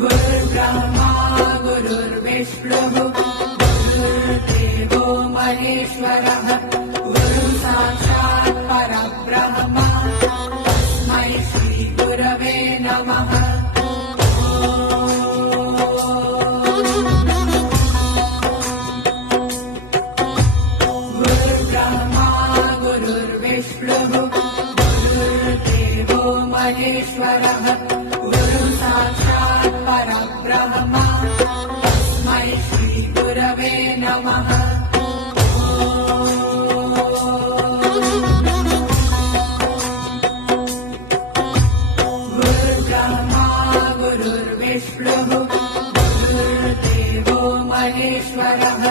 गुरुर्ब्रह्मा गुरुर्विष्णुः गुरुर्देवो महेश्वरः गुरुः साक्षात् परब्रह्म तस्मै श्रीगुरवे नमः। गुरुर्ब्रह्मा गुरुर्विष्णुः गुरुर्देवो महेश्वरः गुरुः साक्षात् परब्रह्म तस्मै श्रीगुरवे नमः। गुरुर्ब्रह्मा गुरुर्विष्णुः गुरुर्देवो महेश्वरः